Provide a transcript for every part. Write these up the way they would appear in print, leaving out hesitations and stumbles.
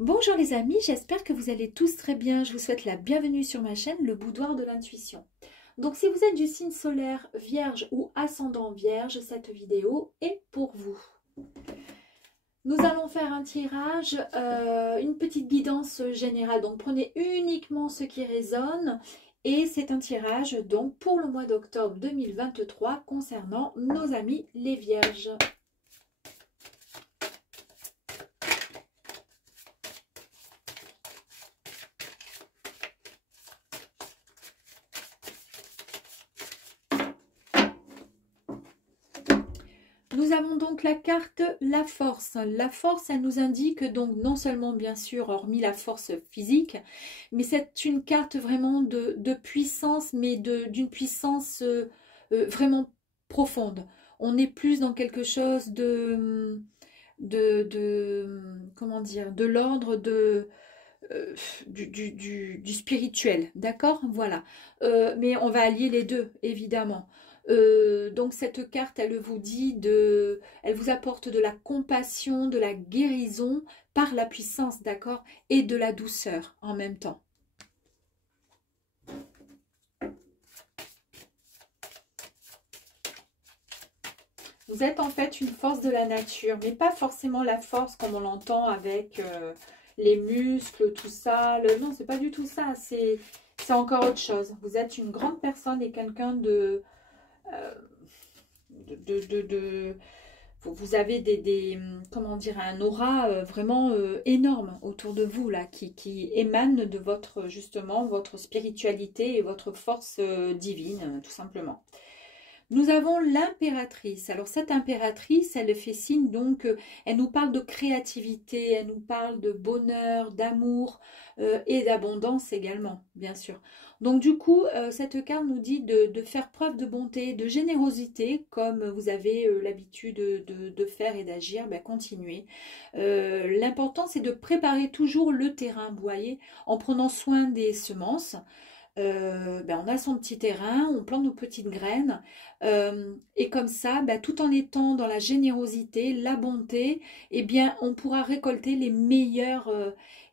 Bonjour les amis, j'espère que vous allez tous très bien. Je vous souhaite la bienvenue sur ma chaîne, le Boudoir de l'intuition. Donc si vous êtes du signe solaire Vierge ou ascendant Vierge, cette vidéo est pour vous. Nous allons faire un tirage, une petite guidance générale. Donc prenez uniquement ce qui résonne. Et c'est un tirage donc pour le mois d'octobre 2023 concernant nos amis les Vierges. Nous avons donc la carte la force. La force, elle nous indique donc non seulement bien sûr, hormis la force physique, mais c'est une carte vraiment de puissance, mais d'une puissance vraiment profonde. On est plus dans quelque chose comment dire, de l'ordre du spirituel, d'accord? Voilà. Mais on va allier les deux, évidemment. Donc cette carte, elle vous dit elle vous apporte de la compassion, de la guérison par la puissance, d'accord? Et de la douceur en même temps. Vous êtes en fait une force de la nature, mais pas forcément la force comme on l'entend avec les muscles, tout ça. Non, c'est pas du tout ça. C'est encore autre chose. Vous êtes une grande personne et quelqu'un euh, vous avez comment dire, un aura vraiment énorme autour de vous là, qui émane de votre justement votre spiritualité et votre force divine, tout simplement. Nous avons l'impératrice. Alors cette impératrice, elle fait signe donc, elle nous parle de créativité, elle nous parle de bonheur, d'amour et d'abondance également, bien sûr. Donc du coup, cette carte nous dit de faire preuve de bonté, de générosité, comme vous avez l'habitude de faire et d'agir, ben, continuez. L'important, c'est de préparer toujours le terrain, vous voyez, en prenant soin des semences. Ben on a son petit terrain, on plante nos petites graines et comme ça, ben, tout en étant dans la générosité, la bonté, eh bien, on pourra récolter les meilleurs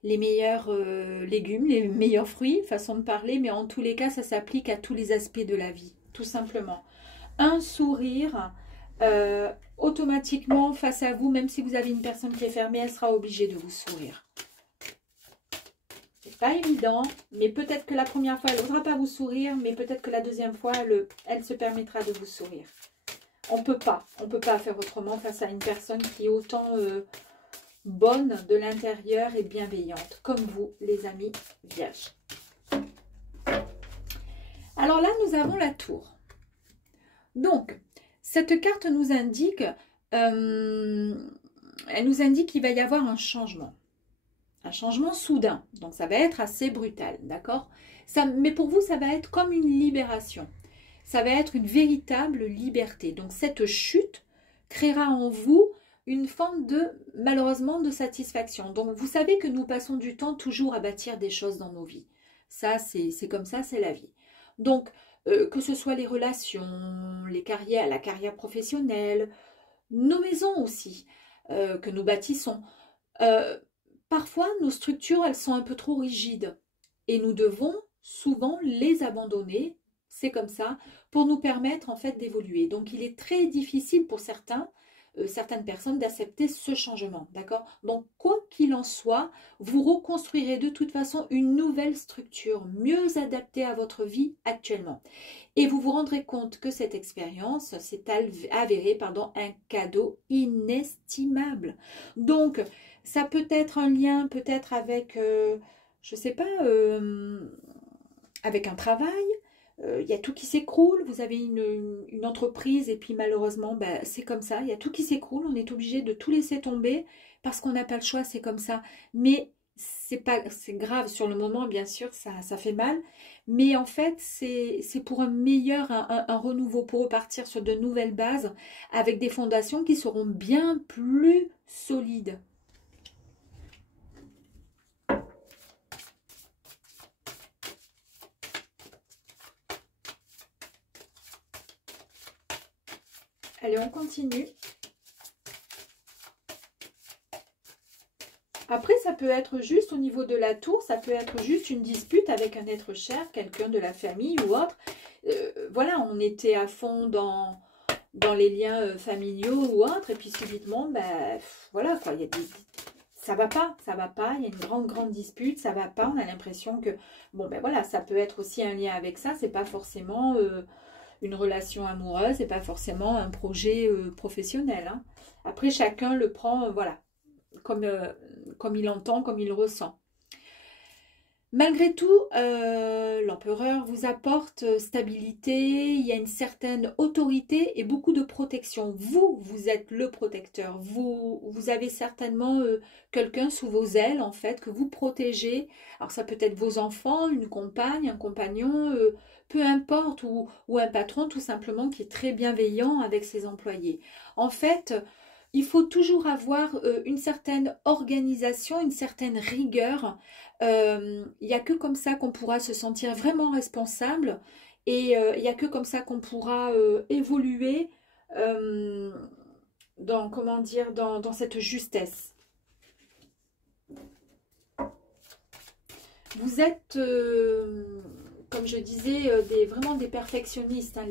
légumes, les meilleurs fruits, façon de parler, mais en tous les cas, ça s'applique à tous les aspects de la vie, tout simplement. Un sourire, automatiquement face à vous, même si vous avez une personne qui est fermée, elle sera obligée de vous sourire. Pas évident, mais peut-être que la première fois, elle ne voudra pas vous sourire, mais peut-être que la deuxième fois, elle se permettra de vous sourire. On peut pas faire autrement face à une personne qui est autant bonne de l'intérieur et bienveillante, comme vous, les amis vierges. Alors là, nous avons la tour. Donc, cette carte nous indique, elle nous indique qu'il va y avoir un changement. Un changement soudain, donc ça va être assez brutal, d'accord? Mais pour vous, ça va être comme une libération. Ça va être une véritable liberté. Donc cette chute créera en vous une forme malheureusement, de satisfaction. Donc vous savez que nous passons du temps toujours à bâtir des choses dans nos vies. Ça, c'est comme ça, c'est la vie. Donc, que ce soit les relations, les carrières, la carrière professionnelle, nos maisons aussi, que nous bâtissons. Parfois, nos structures, elles sont un peu trop rigides et nous devons souvent les abandonner, c'est comme ça, pour nous permettre en fait d'évoluer. Donc, il est très difficile pour certaines personnes d'accepter ce changement, d'accord? Donc, quoi qu'il en soit, vous reconstruirez de toute façon une nouvelle structure mieux adaptée à votre vie actuellement. Et vous vous rendrez compte que cette expérience s'est avérée, un cadeau inestimable. Donc, ça peut être un lien peut-être avec, je ne sais pas, avec un travail. Il y a tout qui s'écroule. Vous avez une entreprise et puis malheureusement, ben, c'est comme ça. Il y a tout qui s'écroule. On est obligé de tout laisser tomber parce qu'on n'a pas le choix. C'est comme ça. Mais c'est grave sur le moment, bien sûr, ça fait mal. Mais en fait, c'est pour un renouveau, pour repartir sur de nouvelles bases avec des fondations qui seront bien plus solides. Allez, on continue. Après, ça peut être juste au niveau de la tour, ça peut être juste une dispute avec un être cher, quelqu'un de la famille ou autre. Voilà, on était à fond dans les liens familiaux ou autres, et puis subitement, ben, voilà quoi, il y a ça va pas, il y a une grande dispute, ça va pas, on a l'impression que, bon ben voilà, ça peut être aussi un lien avec ça, c'est pas forcément une relation amoureuse, c'est pas forcément un projet professionnel, hein. Après, chacun le prend, voilà, comme il entend, comme il le ressent. Malgré tout, l'empereur vous apporte stabilité, il y a une certaine autorité et beaucoup de protection. Vous êtes le protecteur. Vous avez certainement quelqu'un sous vos ailes, en fait, que vous protégez. Alors, ça peut être vos enfants, une compagne, un compagnon, peu importe, ou un patron, tout simplement, qui est très bienveillant avec ses employés. En fait, il faut toujours avoir une certaine organisation, une certaine rigueur. Il n'y a que comme ça qu'on pourra se sentir vraiment responsable et il n'y a que comme ça qu'on pourra évoluer dans, comment dire, dans cette justesse. Vous êtes, comme je disais, vraiment des perfectionnistes, hein,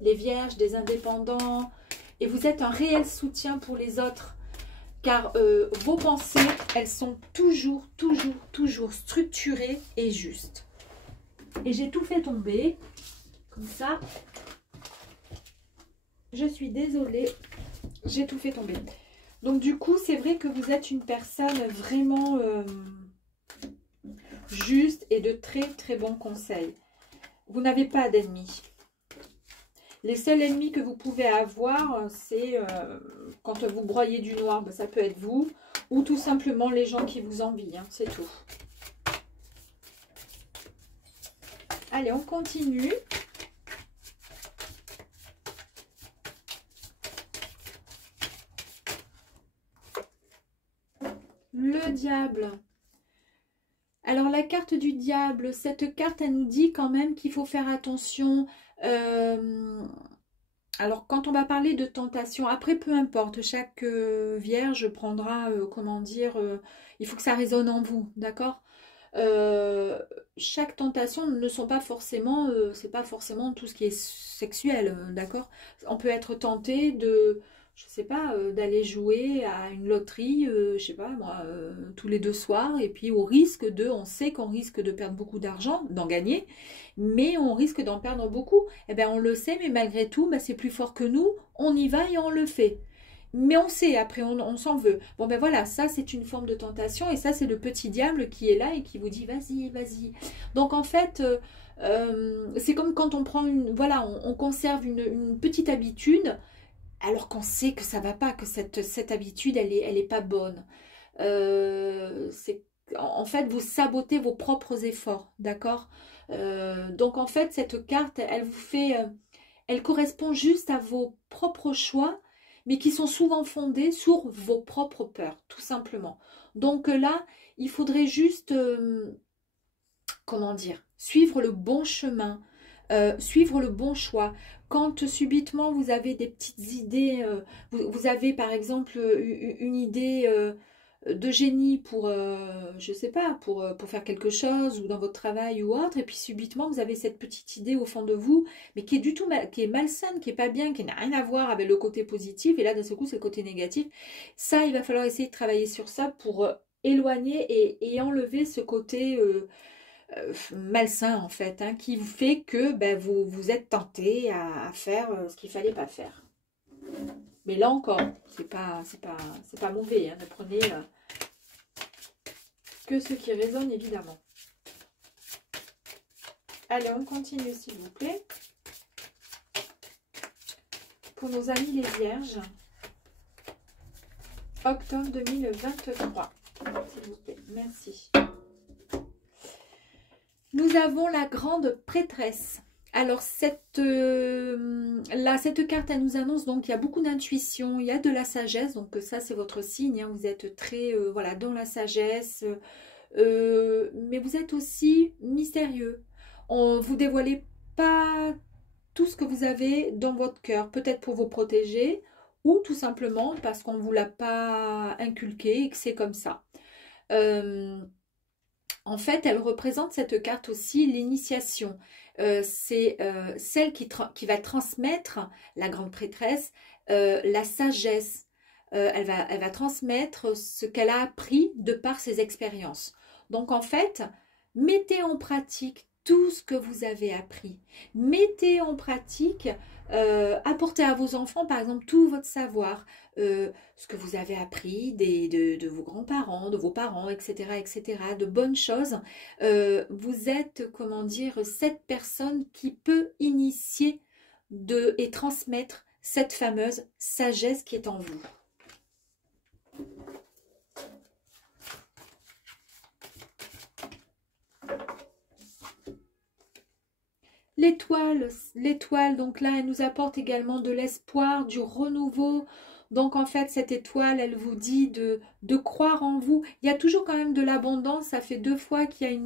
les vierges, des indépendants, et vous êtes un réel soutien pour les autres. Car vos pensées, elles sont toujours structurées et justes. Et j'ai tout fait tomber, comme ça. Je suis désolée, j'ai tout fait tomber. Donc du coup, c'est vrai que vous êtes une personne vraiment juste et de très bons conseils. Vous n'avez pas d'ennemis. Les seuls ennemis que vous pouvez avoir, c'est quand vous broyez du noir, ben, ça peut être vous, ou tout simplement les gens qui vous envient, hein, c'est tout. Allez, on continue. Le diable. Alors, la carte du diable, cette carte, elle nous dit quand même qu'il faut faire attention. Alors, quand on va parler de tentation, après, peu importe, chaque vierge prendra, comment dire, il faut que ça résonne en vous, d'accord? Chaque tentation ne sont pas forcément, c'est pas forcément tout ce qui est sexuel, d'accord? On peut être tenté de, je sais pas, d'aller jouer à une loterie, je sais pas moi, tous les 2 soirs, et puis on sait qu'on risque de perdre beaucoup d'argent, d'en gagner, mais on risque d'en perdre beaucoup. Eh bien, on le sait, mais malgré tout, ben, c'est plus fort que nous, on y va et on le fait. Mais on sait, après, on s'en veut. Bon, ben voilà, ça, c'est une forme de tentation. Et ça, c'est le petit diable qui est là et qui vous dit, vas-y, vas-y. Donc, en fait, c'est comme quand on prend voilà, on conserve une petite habitude, alors qu'on sait que ça va pas, que cette habitude, elle est pas bonne. En fait, vous sabotez vos propres efforts, d'accord? Donc, en fait, cette carte, elle vous fait... elle correspond juste à vos propres choix, mais qui sont souvent fondés sur vos propres peurs, tout simplement. Donc là, il faudrait juste, comment dire, suivre le bon chemin, suivre le bon choix. Quand subitement vous avez des petites idées, vous avez par exemple une idée de génie pour, je sais pas, pour faire quelque chose ou dans votre travail ou autre, et puis subitement vous avez cette petite idée au fond de vous, mais qui est du tout qui est malsaine, qui est pas bien, qui n'a rien à voir avec le côté positif, et là d'un seul coup c'est le côté négatif. Ça, il va falloir essayer de travailler sur ça pour éloigner et enlever ce côté malsain en fait, hein, qui vous fait que ben, vous êtes tenté à faire ce qu'il fallait pas faire. Mais là encore, c'est pas mauvais, hein, ne prenez que ce qui résonne évidemment. Allez, on continue s'il vous plaît. Pour nos amis les vierges, octobre 2023. S'il vous plaît, merci. Nous avons la grande prêtresse. Alors, cette carte, elle nous annonce donc il y a beaucoup d'intuition, il y a de la sagesse. Donc, ça, c'est votre signe. Hein, vous êtes très, voilà, dans la sagesse. Mais vous êtes aussi mystérieux. Vous dévoilez pas tout ce que vous avez dans votre cœur. Peut-être pour vous protéger ou tout simplement parce qu'on ne vous l'a pas inculqué et que c'est comme ça. En fait, elle représente cette carte aussi l'initiation. C'est celle qui va transmettre, la grande prêtresse, la sagesse. Elle va transmettre ce qu'elle a appris de par ses expériences. Donc en fait, mettez en pratique tout ce que vous avez appris. Mettez en pratique, apportez à vos enfants par exemple tout votre savoir, ce que vous avez appris de vos grands-parents, de vos parents, etc., etc., de bonnes choses. Vous êtes, comment dire, cette personne qui peut initier et transmettre cette fameuse sagesse qui est en vous. L'étoile, donc là, elle nous apporte également de l'espoir, du renouveau. Donc en fait, cette étoile, elle vous dit de croire en vous. Il y a toujours quand même de l'abondance. Ça fait 2 fois qu'il y a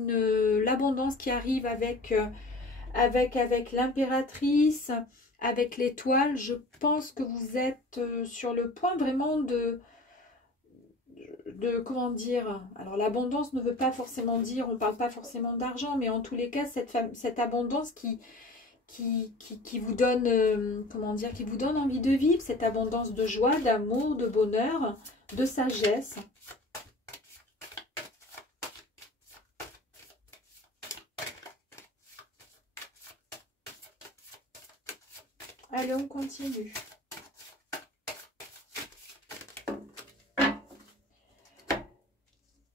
l'abondance qui arrive avec l'impératrice, avec l'étoile. Je pense que vous êtes sur le point vraiment comment dire, alors l'abondance ne veut pas forcément dire, on ne parle pas forcément d'argent, mais en tous les cas, cette abondance qui vous donne, comment dire, qui vous donne envie de vivre, cette abondance de joie, d'amour, de bonheur, de sagesse. Allez, on continue.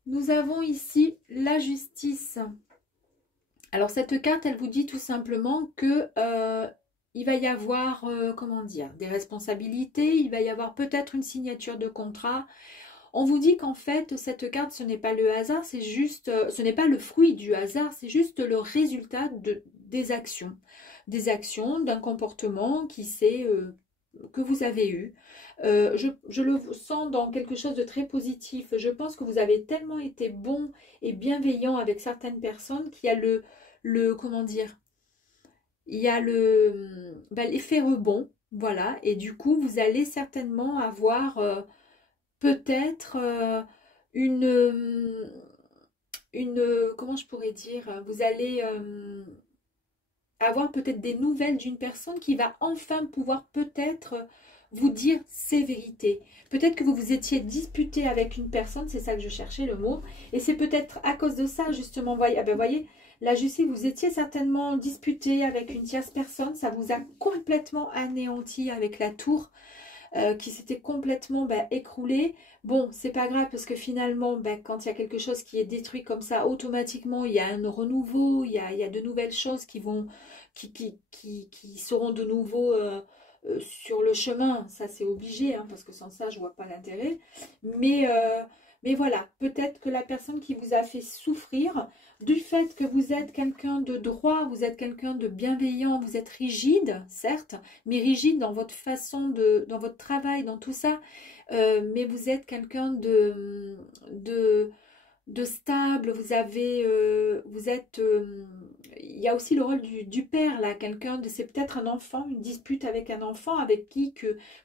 Nous avons ici la justice. Alors cette carte, elle vous dit tout simplement que il va y avoir, comment dire, des responsabilités, il va y avoir peut-être une signature de contrat. On vous dit qu'en fait, cette carte, ce n'est pas le hasard, c'est juste, ce n'est pas le fruit du hasard, c'est juste le résultat des actions. Des actions, d'un comportement que vous avez eu. Je le sens dans quelque chose de très positif. Je pense que vous avez tellement été bon et bienveillant avec certaines personnes qu'il y a comment dire, il y a l'effet rebond, voilà, et du coup, vous allez certainement avoir peut-être comment je pourrais dire, vous allez avoir peut-être des nouvelles d'une personne qui va enfin pouvoir peut-être vous dire ses vérités. Peut-être que vous vous étiez disputé avec une personne, c'est ça que je cherchais le mot, et c'est peut-être à cause de ça justement, voyez, la justice, vous étiez certainement disputé avec une tierce personne, ça vous a complètement anéanti avec la tour, qui s'était complètement écroulée. Bon, c'est pas grave parce que finalement, quand il y a quelque chose qui est détruit comme ça, automatiquement, il y a un renouveau, il y a de nouvelles choses qui seront de nouveau sur le chemin. Ça, c'est obligé, hein, parce que sans ça, je vois pas l'intérêt. Mais voilà, peut-être que la personne qui vous a fait souffrir, du fait que vous êtes quelqu'un de droit, vous êtes quelqu'un de bienveillant, vous êtes rigide, certes, mais rigide dans votre façon dans votre travail, dans tout ça, mais vous êtes quelqu'un de stable, il y a aussi le rôle du père là, c'est peut-être un enfant, une dispute avec un enfant avec qui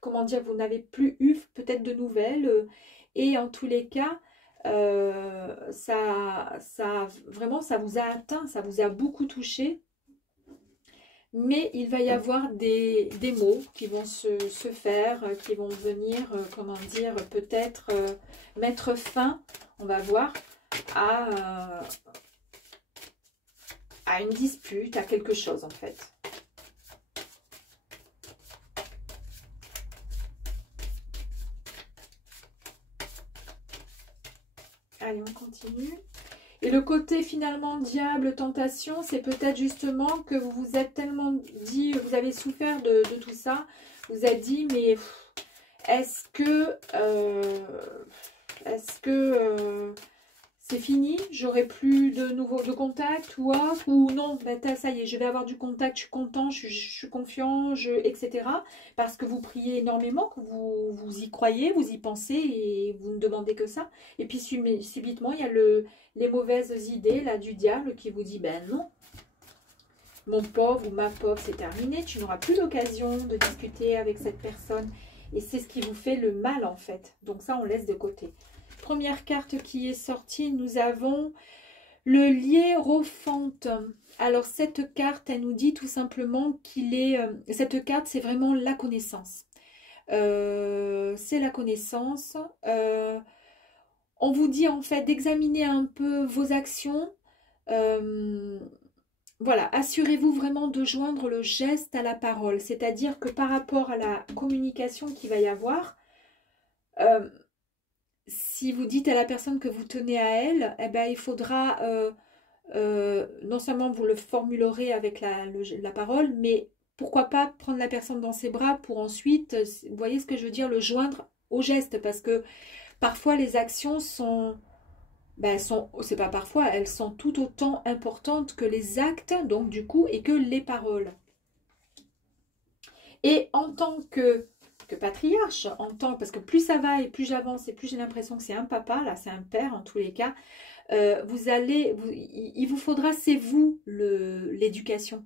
comment dire, vous n'avez plus eu peut-être de nouvelles, et en tous les cas, vraiment, ça vous a atteint, ça vous a beaucoup touché. Mais il va y avoir des mots qui vont se faire, qui vont venir, comment dire, peut-être mettre fin, on va voir, à une dispute, à quelque chose en fait. Allez, on continue. Et le côté finalement diable, tentation, c'est peut-être justement que vous vous êtes tellement dit, vous avez souffert de tout ça, vous avez dit, mais est-ce que c'est fini, j'aurai plus de contact ou autre, ou non, ça y est, je vais avoir du contact, je suis content, je suis confiant, etc. Parce que vous priez énormément, que vous y croyez, vous y pensez et vous ne demandez que ça. Et puis subitement, il y a les mauvaises idées là du diable qui vous dit, ben non, mon pauvre ou ma pauvre, c'est terminé, tu n'auras plus l'occasion de discuter avec cette personne. Et c'est ce qui vous fait le mal en fait. Donc ça, on laisse de côté. première carte qui est sortie, nous avons le hiérophante. Alors, cette carte, elle nous dit tout simplement qu'il est... cette carte, c'est vraiment la connaissance. C'est la connaissance. On vous dit en fait d'examiner un peu vos actions. Voilà, assurez-vous vraiment de joindre le geste à la parole. C'est-à-dire que par rapport à la communication qu'il va y avoir, si vous dites à la personne que vous tenez à elle, eh ben, il faudra non seulement vous le formulerez avec la parole, mais pourquoi pas prendre la personne dans ses bras pour ensuite, vous voyez ce que je veux dire, le joindre au geste. Parce que parfois les actions sont... Ben, c'est pas parfois, elles sont tout autant importantes que les actes, donc du coup, et que les paroles. Et en tant que patriarche, parce que plus ça va et plus j'avance et plus j'ai l'impression que c'est un papa, là c'est un père en tous les cas, il vous faudra, c'est vous l'éducation.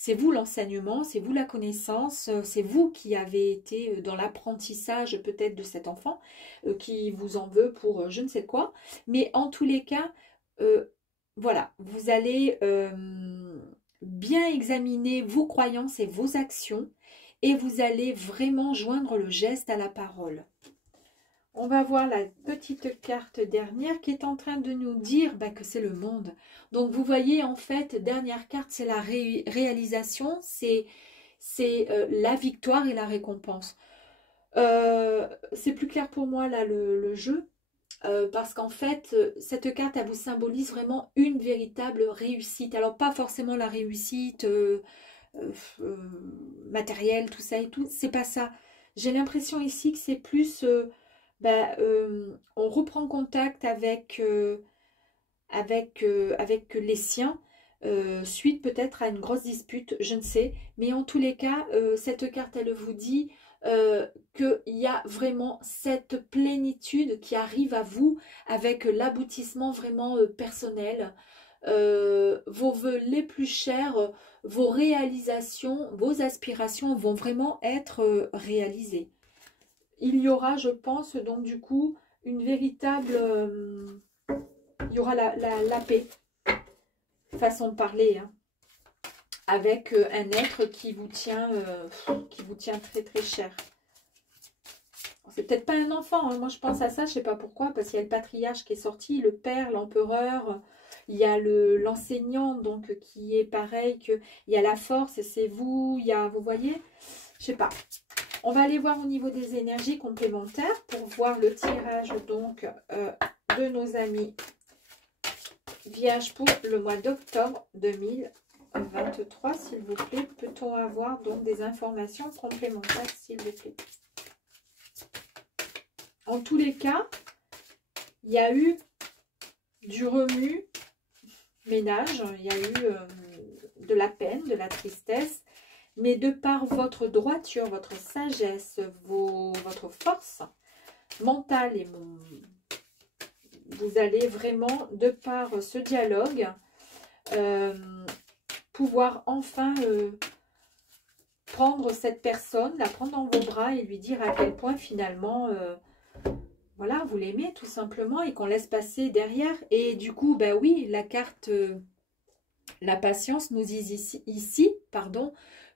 C'est vous l'enseignement, c'est vous la connaissance, c'est vous qui avez été dans l'apprentissage peut-être de cet enfant, qui vous en veut pour je ne sais quoi. Mais en tous les cas, voilà, vous allez bien examiner vos croyances et vos actions et vous allez vraiment joindre le geste à la parole. On va voir la petite carte dernière qui est en train de nous dire que c'est le monde. Donc vous voyez en fait, dernière carte, c'est la réalisation, c'est la victoire et la récompense. C'est plus clair pour moi là le jeu, parce qu'en fait, cette carte, elle vous symbolise vraiment une véritable réussite. Alors pas forcément la réussite matérielle, tout ça et tout, c'est pas ça. J'ai l'impression ici que c'est plus... on reprend contact avec les siens, suite peut-être à une grosse dispute, je ne sais. Mais en tous les cas, cette carte, elle vous dit qu'il y a vraiment cette plénitude qui arrive à vous avec l'aboutissement vraiment personnel. Vos vœux les plus chers, vos réalisations, vos aspirations vont vraiment être réalisées. Il y aura, je pense, donc du coup, une véritable... il y aura la paix, façon de parler, hein, avec un être qui vous tient très très cher. C'est peut-être pas un enfant, hein, moi je pense à ça, je sais pas pourquoi, parce qu'il y a le patriarche qui est sorti, le père, l'empereur, il y a l'enseignant, donc qui est pareil, il y a la force, c'est vous, il y a, vous voyez, je sais pas. On va aller voir au niveau des énergies complémentaires pour voir le tirage donc de nos amis Vierge pour le mois d'octobre 2023, s'il vous plaît. Peut-on avoir donc des informations complémentaires, s'il vous plaît? En tous les cas, il y a eu du remue, ménage, il y a eu de la peine, de la tristesse. Mais de par votre droiture, votre sagesse, votre force mentale, et vous allez vraiment, de par ce dialogue, pouvoir enfin prendre cette personne, la prendre dans vos bras et lui dire à quel point finalement, voilà, vous l'aimez tout simplement et qu'on laisse passer derrière. Et du coup, ben oui, la carte, la patience nous dit ici, pardon,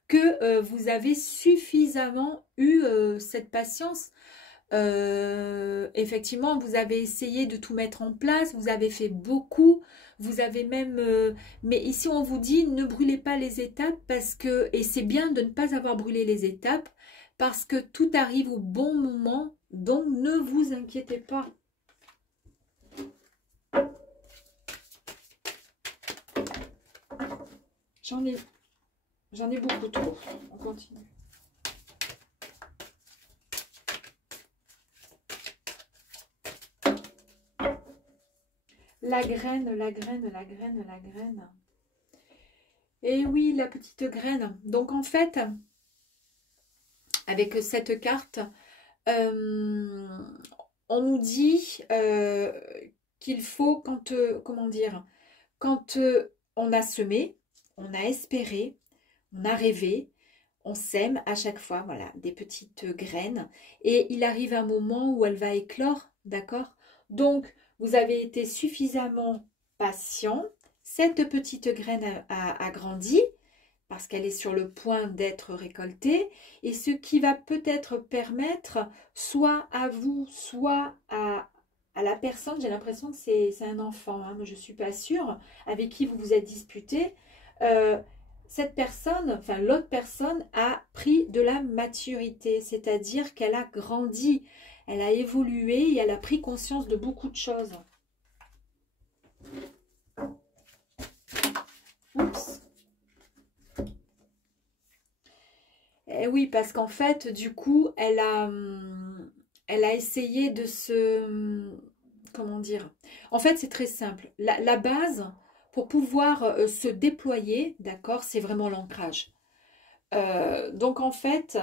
que vous avez suffisamment eu cette patience. Effectivement, vous avez essayé de tout mettre en place, vous avez fait beaucoup, vous avez même... mais ici, on vous dit, ne brûlez pas les étapes, parce que... Et c'est bien de ne pas avoir brûlé les étapes, parce que tout arrive au bon moment, donc ne vous inquiétez pas. J'en ai beaucoup trop. On continue. La graine, la graine, la graine, la graine. Et oui, la petite graine. Donc en fait, avec cette carte, on nous dit qu'il faut quand, comment dire, quand on a semé, on a espéré, on a rêvé, on sème à chaque fois, voilà, des petites graines. Et il arrive un moment où elle va éclore, d'accord? Donc, vous avez été suffisamment patient. Cette petite graine a grandi parce qu'elle est sur le point d'être récoltée. Et ce qui va peut-être permettre, soit à vous, soit à la personne, j'ai l'impression que c'est un enfant, hein, mais je ne suis pas sûre, avec qui vous vous êtes disputé, cette personne, enfin l'autre personne a pris de la maturité, c'est-à-dire qu'elle a grandi, elle a évolué et elle a pris conscience de beaucoup de choses. Oups. Et oui, parce qu'en fait, du coup, elle a essayé de se... Comment dire? En fait, c'est très simple. La base, pour pouvoir se déployer, d'accord, c'est vraiment l'ancrage. Donc, en fait,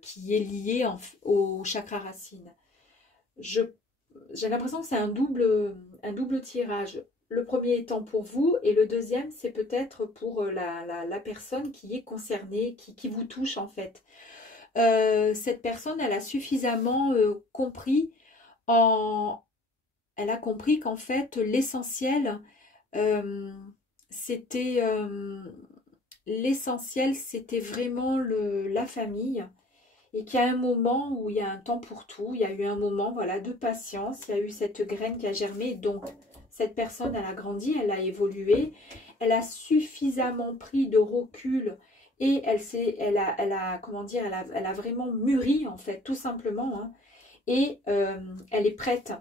qui est lié au chakra racine. J'ai l'impression que c'est un double tirage. Le premier étant pour vous et le deuxième, c'est peut-être pour la personne qui est concernée, qui vous touche en fait. Cette personne, elle a suffisamment compris, elle a compris qu'en fait, l'essentiel, euh, c'était vraiment la famille. Et qu'il y a un moment où il y a un temps pour tout, il y a eu un moment voilà, de patience, il y a eu cette graine qui a germé, donc cette personne, elle a grandi, elle a évolué, elle a suffisamment pris de recul et elle a comment dire, elle a vraiment mûri en fait, tout simplement, hein, et elle est prête.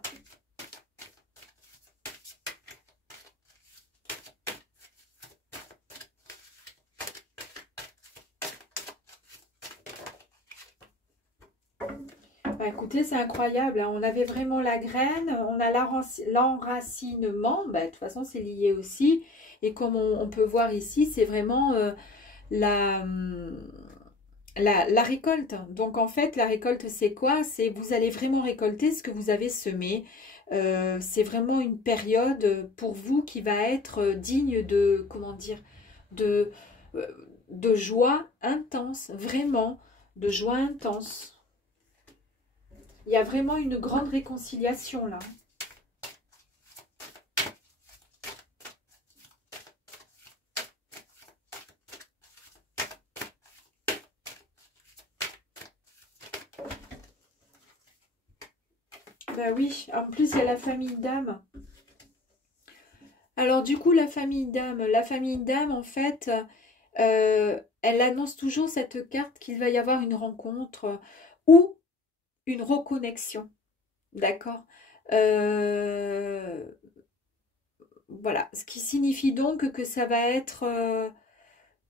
Bah, écoutez, c'est incroyable, hein. On avait vraiment la graine, on a l'enracinement, bah, de toute façon c'est lié aussi. Et comme on peut voir ici, c'est vraiment la, la récolte. Donc en fait, la récolte c'est quoi? C'est vous allez vraiment récolter ce que vous avez semé. C'est vraiment une période pour vous qui va être digne de, comment dire, de, euh, de joie intense, vraiment, de joie intense. Il y a vraiment une grande réconciliation là. Bah oui, en plus il y a la famille d'âme. Alors du coup la famille d'âme en fait, elle annonce toujours cette carte qu'il va y avoir une rencontre ou une reconnexion. D'accord. Voilà, ce qui signifie donc que ça va être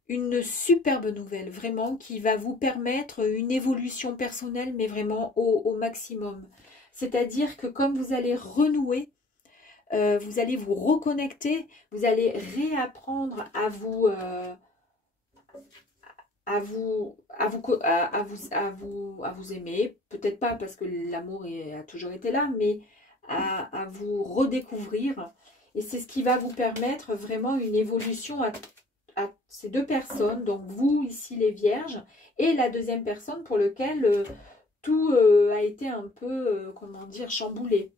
une superbe nouvelle, vraiment, qui va vous permettre une évolution personnelle, mais vraiment au maximum. C'est-à-dire que comme vous allez renouer, vous allez vous reconnecter, vous allez réapprendre à vous aimer, peut-être pas parce que l'amour a toujours été là, mais à vous redécouvrir. Et c'est ce qui va vous permettre vraiment une évolution à ces deux personnes, donc vous ici les vierges, et la deuxième personne pour lequel tout a été un peu, comment dire, chamboulé.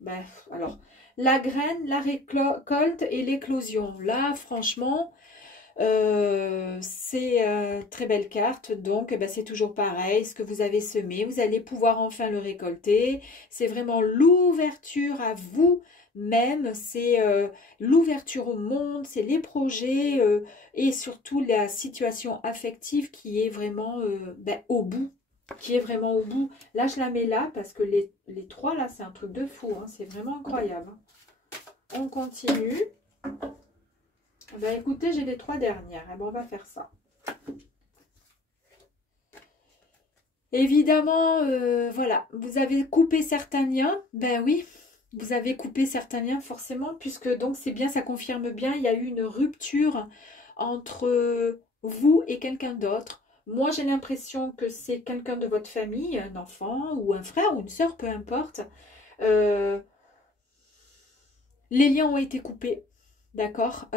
Bref, alors, la graine, la récolte et l'éclosion. Là, franchement, c'est très belle carte, donc eh ben, c'est toujours pareil, ce que vous avez semé, vous allez pouvoir enfin le récolter. C'est vraiment l'ouverture à vous-même, c'est l'ouverture au monde, c'est les projets et surtout la situation affective qui est vraiment ben, au bout. Qui est vraiment au bout. Là, je la mets là parce que les trois, là, c'est un truc de fou. Hein, c'est vraiment incroyable. On continue. Ben, écoutez, j'ai les trois dernières. Eh ben, on va faire ça. Évidemment, voilà, vous avez coupé certains liens. Ben oui, vous avez coupé certains liens forcément, puisque donc c'est bien, ça confirme bien, il y a eu une rupture entre vous et quelqu'un d'autre. Moi, j'ai l'impression que c'est quelqu'un de votre famille, un enfant ou un frère ou une sœur, peu importe. Euh, les liens ont été coupés, d'accord.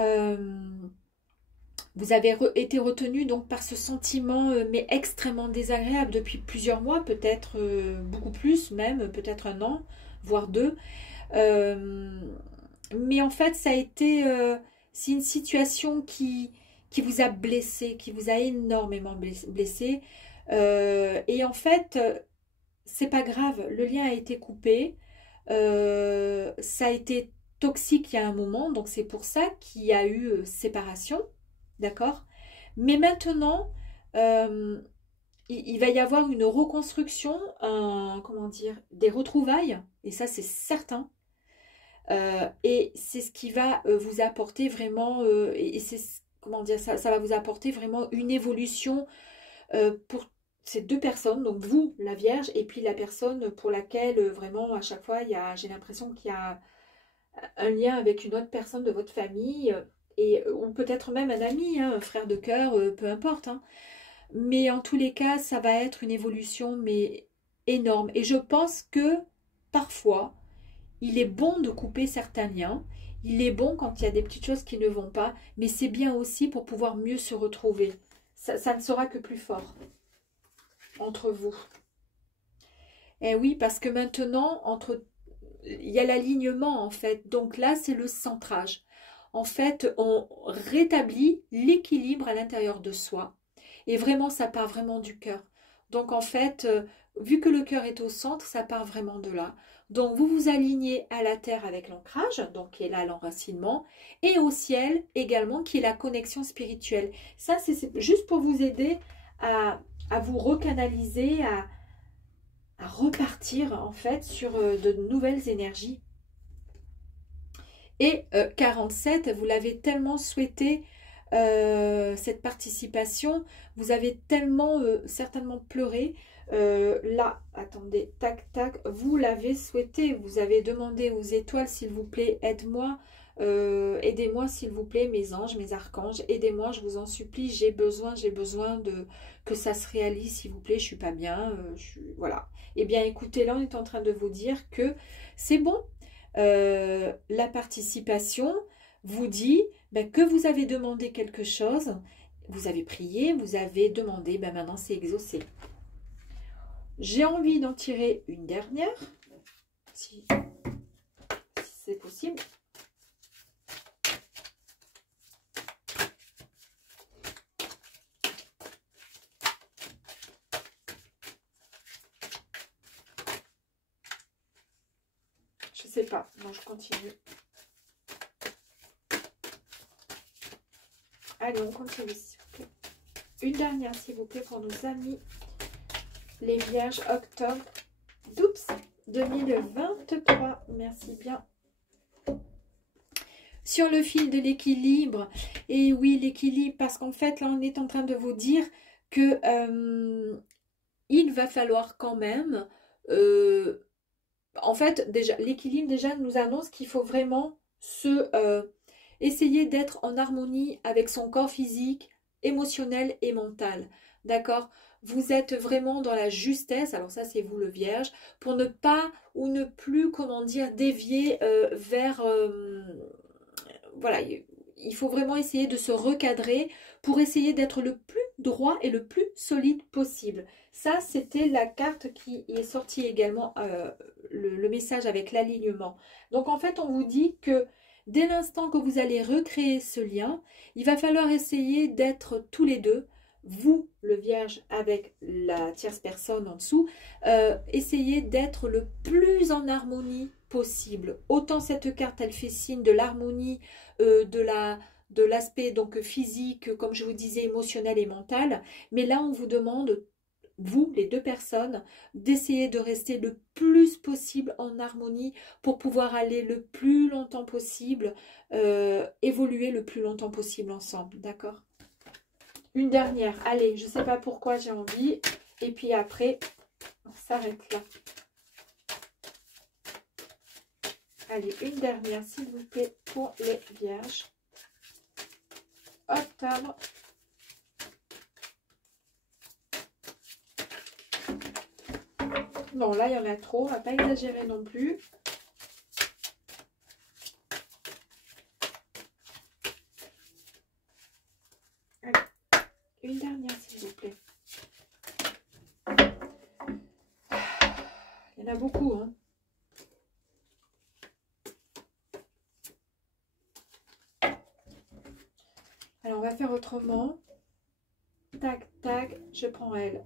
Vous avez été retenu donc par ce sentiment, mais extrêmement désagréable depuis plusieurs mois, peut-être beaucoup plus, même peut-être un an, voire deux. Mais en fait, ça a été... c'est une situation qui vous a blessé, qui vous a énormément blessé. Et en fait, c'est pas grave, le lien a été coupé. Ça a été toxique il y a un moment, donc c'est pour ça qu'il y a eu séparation, d'accord? Mais maintenant, euh, il va y avoir une reconstruction, comment dire, des retrouvailles, et ça c'est certain. Et c'est ce qui va vous apporter vraiment, et c'est, comment dire, ça va vous apporter vraiment une évolution pour ces deux personnes, donc vous, la Vierge, et puis la personne pour laquelle vraiment à chaque fois, j'ai l'impression qu'il y a un lien avec une autre personne de votre famille, et, ou peut-être même un ami, hein, un frère de cœur, peu importe. Hein. Mais en tous les cas, ça va être une évolution, mais énorme. Et je pense que parfois, il est bon de couper certains liens. Il est bon quand il y a des petites choses qui ne vont pas, mais c'est bien aussi pour pouvoir mieux se retrouver. Ça ne sera que plus fort entre vous. Et oui, parce que maintenant, il y a l'alignement en fait. Donc là, c'est le centrage. En fait, on rétablit l'équilibre à l'intérieur de soi. Et vraiment, ça part vraiment du cœur. Donc en fait, vu que le cœur est au centre, ça part vraiment de là. Donc vous vous alignez à la terre avec l'ancrage, donc qui est là l'enracinement, et au ciel également, qui est la connexion spirituelle. Ça, c'est juste pour vous aider à vous recanaliser, à repartir en fait sur de nouvelles énergies. Et 47, vous l'avez tellement souhaité, cette participation, vous avez tellement certainement pleuré. Là, attendez, tac, tac, vous l'avez souhaité, vous avez demandé aux étoiles, s'il vous plaît, aide-moi, aidez-moi s'il vous plaît, mes anges, mes archanges, aidez-moi, je vous en supplie, j'ai besoin de que ça se réalise, s'il vous plaît, je suis pas bien, voilà. Eh bien, écoutez, là, on est en train de vous dire que c'est bon. La participation vous dit que vous avez demandé quelque chose, vous avez prié, vous avez demandé, maintenant c'est exaucé. J'ai envie d'en tirer une dernière, si c'est possible. Je sais pas, non, je continue. Allez, on continue, s'il vous plaît. Une dernière, s'il vous plaît, pour nos amis, les Vierges, octobre, 2023. Merci bien. Sur le fil de l'équilibre, et oui, l'équilibre, parce qu'en fait, là, on est en train de vous dire que il va falloir quand même... en fait, déjà, l'équilibre déjà nous annonce qu'il faut vraiment essayer d'être en harmonie avec son corps physique, émotionnel et mental. D'accord? Vous êtes vraiment dans la justesse, alors ça c'est vous le Vierge, pour ne pas ou ne plus, comment dire, dévier vers... voilà, il faut vraiment essayer de se recadrer pour essayer d'être le plus droit et le plus solide possible. Ça, c'était la carte qui est sortie également, le message avec l'alignement. Donc, en fait, on vous dit que dès l'instant que vous allez recréer ce lien, il va falloir essayer d'être tous les deux, vous, le Vierge, avec la tierce personne en dessous, essayez d'être le plus en harmonie possible. Autant cette carte, elle fait signe de l'harmonie, de l'aspect donc physique, comme je vous disais, émotionnel et mental. Mais là, on vous demande, vous, les deux personnes, d'essayer de rester le plus possible en harmonie pour pouvoir aller le plus longtemps possible, évoluer le plus longtemps possible ensemble. D'accord? Une dernière. Allez, je ne sais pas pourquoi j'ai envie. Et puis après, on s'arrête là. Allez, une dernière, s'il vous plaît, pour les Vierges. Octobre. Non, là, il y en a trop. On ne va pas exagérer non plus. Allez, une dernière, s'il vous plaît. Il y en a beaucoup, hein. Alors, on va faire autrement. Tac, tac, je prends elle.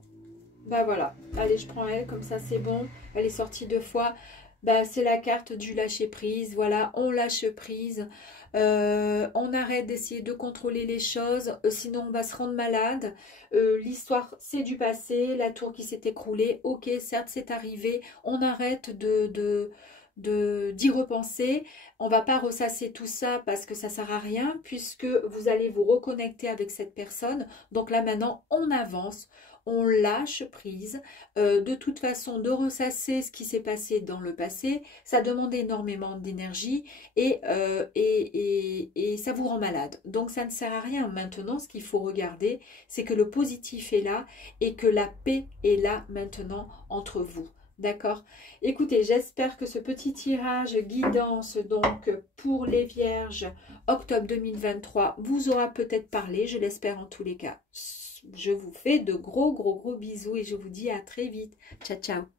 Bah voilà, allez, je prends elle, comme ça c'est bon. Elle est sortie 2 fois. Bah, c'est la carte du lâcher prise. Voilà, on lâche prise. On arrête d'essayer de contrôler les choses. Sinon, on va se rendre malade. L'histoire, c'est du passé. La tour qui s'est écroulée. Ok, certes, c'est arrivé. On arrête d'y repenser. On va pas ressasser tout ça parce que ça sert à rien puisque vous allez vous reconnecter avec cette personne. Donc là, maintenant, on avance. On lâche prise. De toute façon, de ressasser ce qui s'est passé dans le passé, ça demande énormément d'énergie et ça vous rend malade. Donc, ça ne sert à rien. Maintenant, ce qu'il faut regarder, c'est que le positif est là et que la paix est là maintenant entre vous. D'accord? Écoutez, j'espère que ce petit tirage guidance donc pour les Vierges octobre 2023 vous aura peut-être parlé, je l'espère en tous les cas. Je vous fais de gros bisous et je vous dis à très vite. Ciao, ciao.